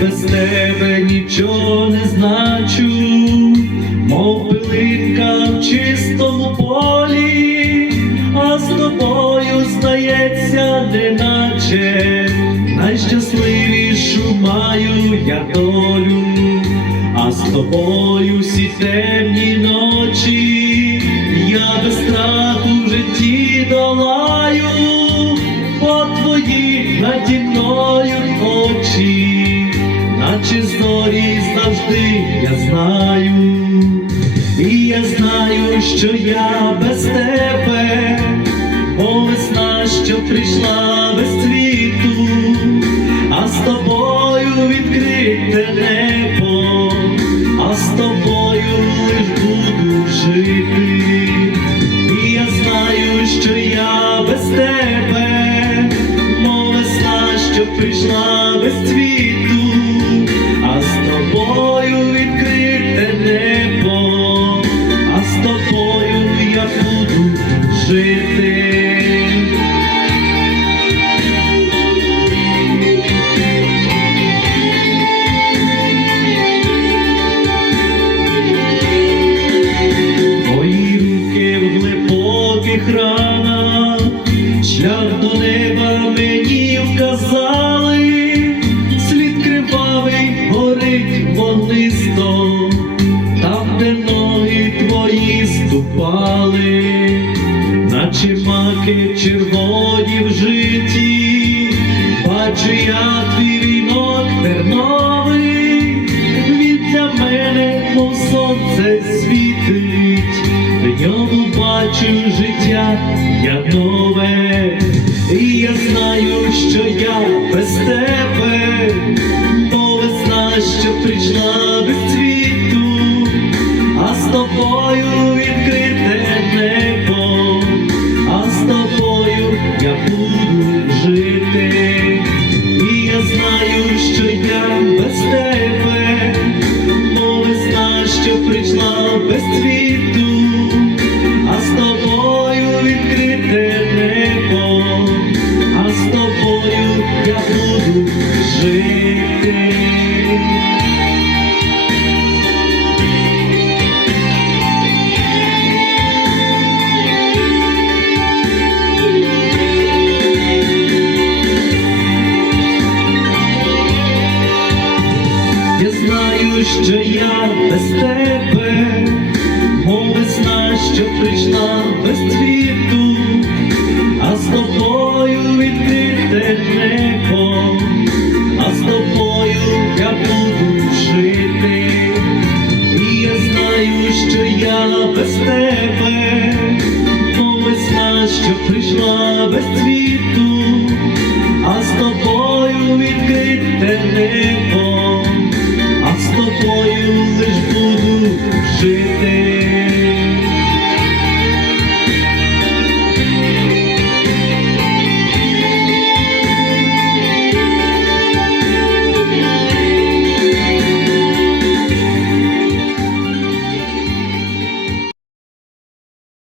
без тебе нічого не значу, мов пилинка в чистому полі, а з тобою здається, неначе найщасливішу маю я долю, а з тобою всі темні ночі, я без страху в житті долаю, по твої наді мною наче зорі завжди я знаю. І я знаю, що я без тебе, бо весна, що прийшла без цвіту, а з тобою відкрите небо, а з тобою лиш буду жити. І я знаю, що я без тебе, бо весна, що прийшла жити. Твої руки в глибоких ранах, шлях до неба мені вказали, слід кривавий горить вогнисто, там, де ноги твої ступали, маки червоні в житті, бачу я твій вінок терновий, він для мене, мов сонце світить, в ньому бачу життя я нове, і я знаю, що я без тебе, жити. Я знаю, що я без тебе, мов весна, що прийшла без цвіту, без тебе, Мов що прийшла без цвіту, а з тобою відкрите небо.